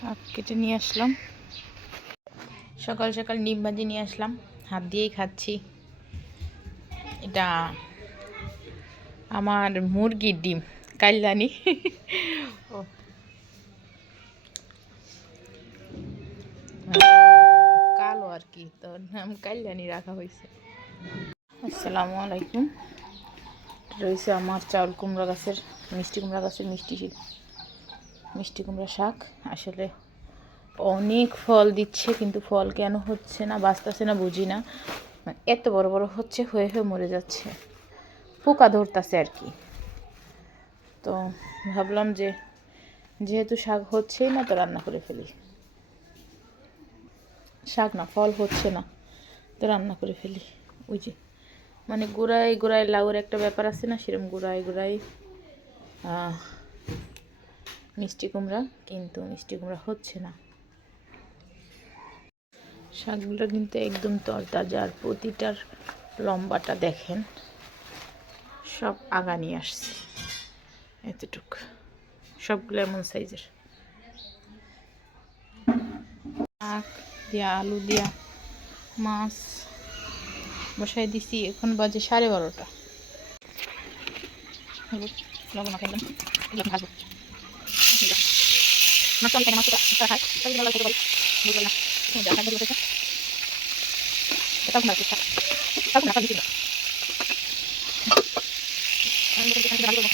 শাক কেটে নিয়ে আসলাম, সকাল সকাল ডিম ভাজি নিয়ে আসলাম, হাত দিয়েই খাচ্ছি। এটা আমার মুরগির ডিম, কাল্লানি। ও কালো আর কি, তো নাম কাল্লানি রাখা হয়েছে। আসসালামু আলাইকুম। রয়েছে আমার চাউল কুমড়া গাছের, মিষ্টি কুমড়া গাছের মিষ্টি কুমড়া শাক। আসলে অনেক ফল দিচ্ছে, কিন্তু ফল কেন হচ্ছে না, বাঁচতেছে না বুঝি না। এত বড় বড় হচ্ছে, হয়ে হয়ে মরে যাচ্ছে, পোকা ধরতেছে আর কি। তো ভাবলাম যে যেহেতু শাক হচ্ছেই না, তো রান্না করে ফেলি। শাক না, ফল হচ্ছে না, তো রান্না করে ফেলি। ওই যে মানে গোড়ায় গোড়ায় লাউয়ের একটা ব্যাপার আছে না, সেরকম গোড়ায় গোড়ায় মিষ্টি কুমড়া, কিন্তু মিষ্টি কুমড়া হচ্ছে না। শাকগুলো কিন্তু একদম তরতাজা, আর প্রতিটার লম্বাটা দেখেন, সব আগা নিয়ে আসছে এতটুক, সবগুলো এমন সাইজের। শাক দিয়া, আলু দিয়া মাছ বসাই দিছি, এখন বাজে 12:30। লবণ মাখাইলাম, ভাজবো। মাছ আমি খাই না, মাছ খাই, তাই ভালো খেতে পারি, বুঝলাম না। শাক ভাজি বসেছে, এটাও ভালো শাক, তাও না দিচ্ছি না, আমি এখানে ভালো করবো।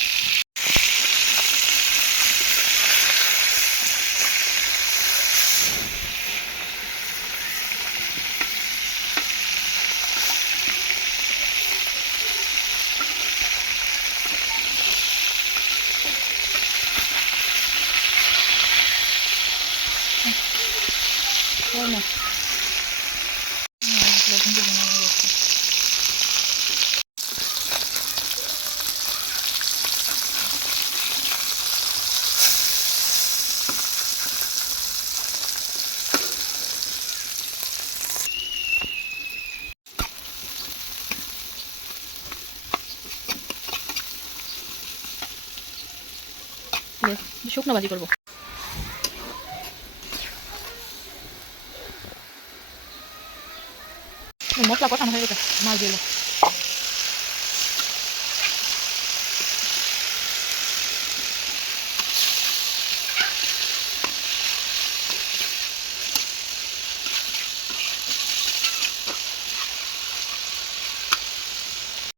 না শুকনো ভাজি করবো। মশলা কষানো হয়ে গেছে, মাছ দিল।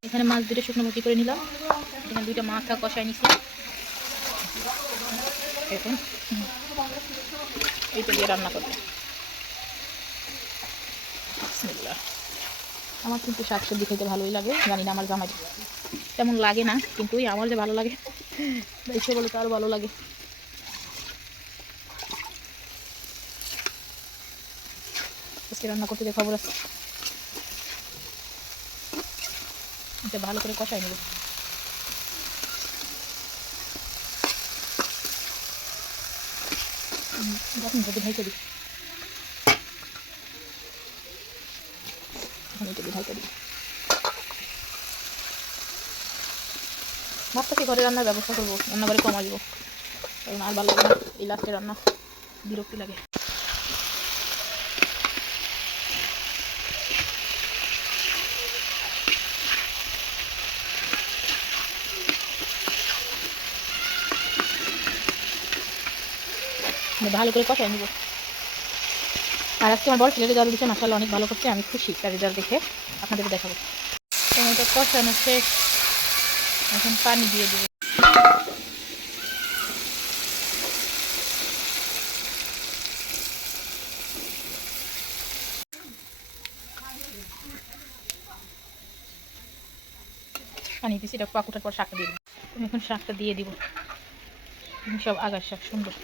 এখানে মাছ দুটো শুকনো ভাজি করে নিলাম, এখানে দুইটা মাথা কষাই নিছি। এখন এইটা দিয়ে রান্না করবো। বিসমিল্লাহ। আমার কিন্তু শাকসবজি খেতে ভালোই লাগে, জানি না আমার জামাই তেমন লাগে না, কিন্তু ওই আমার যে ভালো লাগে, এসে বলে তো আরও ভালো লাগে। আজকে রান্না করতে যে খবর আছে, এটা ভালো করে কষাই নেব। যখন যদি ভাই করি, এখন এটা ভাই করি। ভাবতেছি ঘরে রান্নার ব্যবস্থা করবো, রান্নাঘরে কম আসবো, কারণ আর ভালো লাগে না এই লাস্টে রান্না, বিরক্তি লাগে। ভালো করে কষাই নেব। আর আজকে আমার বড় ছেলে রেজাল্ট দিচ্ছে, মাশাআল্লাহ অনেক ভালো করছে, আমি খুশি তার রেজাল্ট দেখে, আপনাদেরকে দেখাবো। টমেটো কষানো শেষ, এখন পানি দিয়ে দেবো। পানি দিচ্ছি, এটা পাকুটার পর শাকটা দিয়ে দেবো। এখন শাকটা দিয়ে দিব, সব আগার শাক, সুন্দর।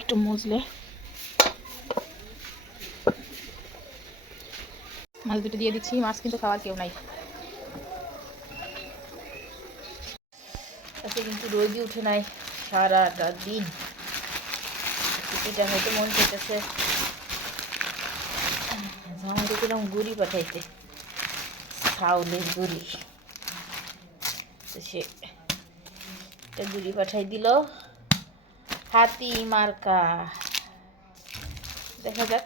একটু মজলে মাছ দুটো দিয়ে দিচ্ছি, মাছ কিন্তু খাওয়ার কেউ নাই। আজকে কিন্তু রোদই উঠে নাই সারাটা দিন, এটা হয়তো মন চাইতেছে আমাদের কিরকম গুড়ি পাঠাইতে, চাউলের গুড়ি। তো সে একটা গুড়ি পাঠাই দিল, হাতি মার্কা। দেখা যাক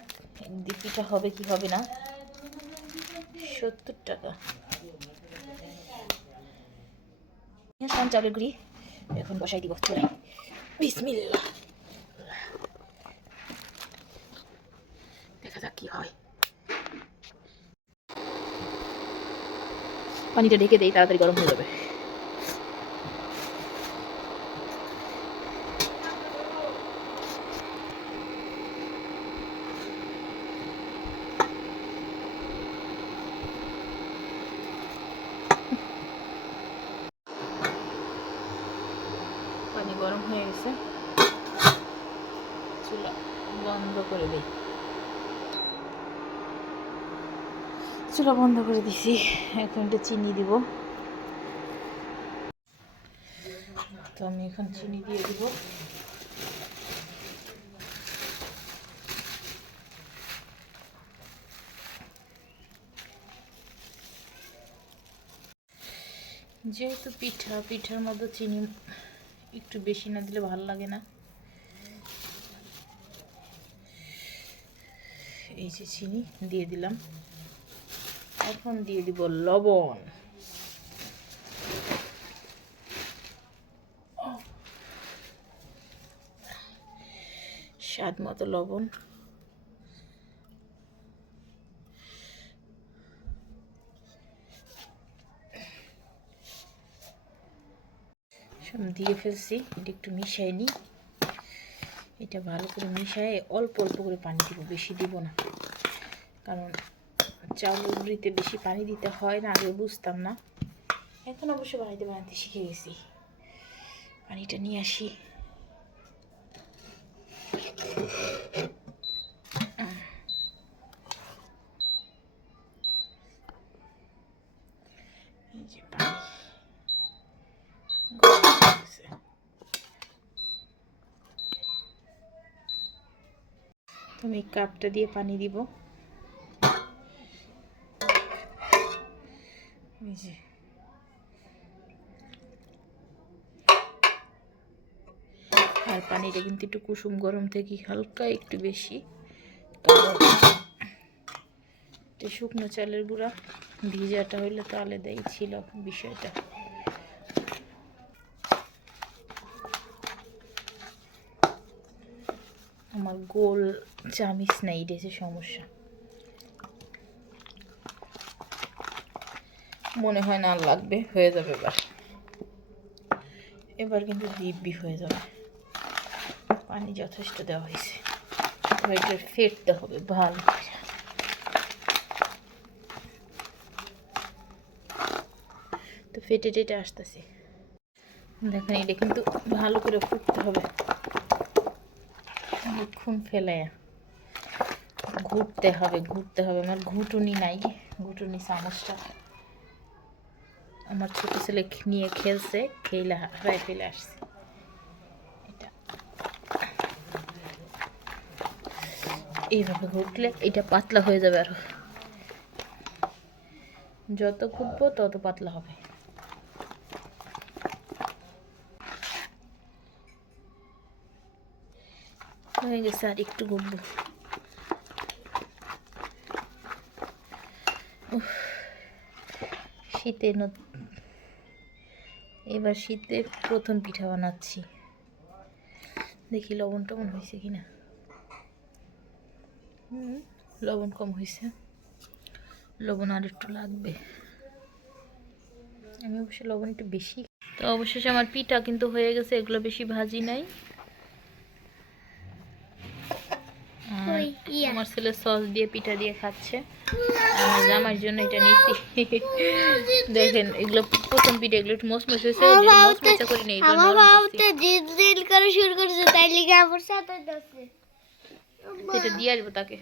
পিঠা হবে কি হবে না। 70 টাকা চাউলের গুড়ি। এখন বসাই দিব চুলায়। বিসমিল্লাহ। দেখা যাক কি হয়। পানিটা ঢেকে দেই, তাড়াতাড়ি গরম হয়ে যাবে। পানি গরম হয়ে গেছে, চুলা বন্ধ করে দিই। চুলা বন্ধ করে দিছি। এখন একটু চিনি দিব। তো আমি এখন চিনি দিয়ে দিব। যেহেতু পিঠার মধ্যে চিনি একটু বেশি না দিলে ভালো লাগে না। এই যে চিনি দিয়ে দিলাম। এখন দিয়ে দিব লবণ। স্বাদ মতো লবণ। সব দিয়ে ফেলছি। এটা একটু মিশাই নিই। এটা ভালো করে মিশাই অল্প অল্প করে পানি দিব, বেশি দিব না। কারণ চাউলের গুঁড়িতে বেশি পানি দিতে হয় না, আগে বুঝতাম না। এখন অবশ্য বানাইতে শিখে গেছি। পানিটা নিয়ে আসি। আমি কাপটা দিয়ে পানি দিব। আর পানিটা কিন্তু একটু কুসুম গরম থেকে হালকা একটু বেশি। শুকনো চালের গুঁড়া ভিজাটা হইলে তো আলাদাই ছিল বিষয়টা। আমার গোল চামিচ নাই, এটা হচ্ছে সমস্যা। মনে হয় না লাগবে, হয়ে যাবে এবার কিন্তু দিব্যি হয়ে যাবে। পানি যথেষ্ট দেওয়া হয়েছে। এটা ফেটতে হবে ভালো করে। তো ফেটে টেটে আসতেছে। দেখেন এটা কিন্তু ভালো করে ফুটতে হবে। অনেকক্ষণ ফেলায়া ঘুরতে হবে। আমার ঘুটুনি নাই, ঘুটুনি চামচটা আমার ছোট ছেলে নিয়ে খেলছে, খেলে হারাই ফেলে আসছে। এটা এইভাবে ঘুরলে এটা পাতলা হয়ে যাবে। আরো যত ঘুরবো তত পাতলা হবে। হয়ে গেছে, আর একটু ঘুরবো। এবার শীতের প্রথম পিঠা বানাচ্ছি। দেখি লবণ টবণ হয়েছে কিনা। লবণ কম হয়েছে, লবণ আর একটু লাগবে। আমি অবশ্য লবণ একটু বেশি। তো অবশেষে আমার পিঠা কিন্তু হয়ে গেছে। এগুলো বেশি ভাজি নাই। আমার ছেলে সস দিয়ে পিঠা দিয়ে খাচ্ছে। আমার জামার জন্য এটা নিচ্ছি। দেখেন এগুলো প্রথম পিঠা, এগুলো একটু মসমস হয়েছে। মসমসা করি না, এটা দিয়ে আসবো তাকে।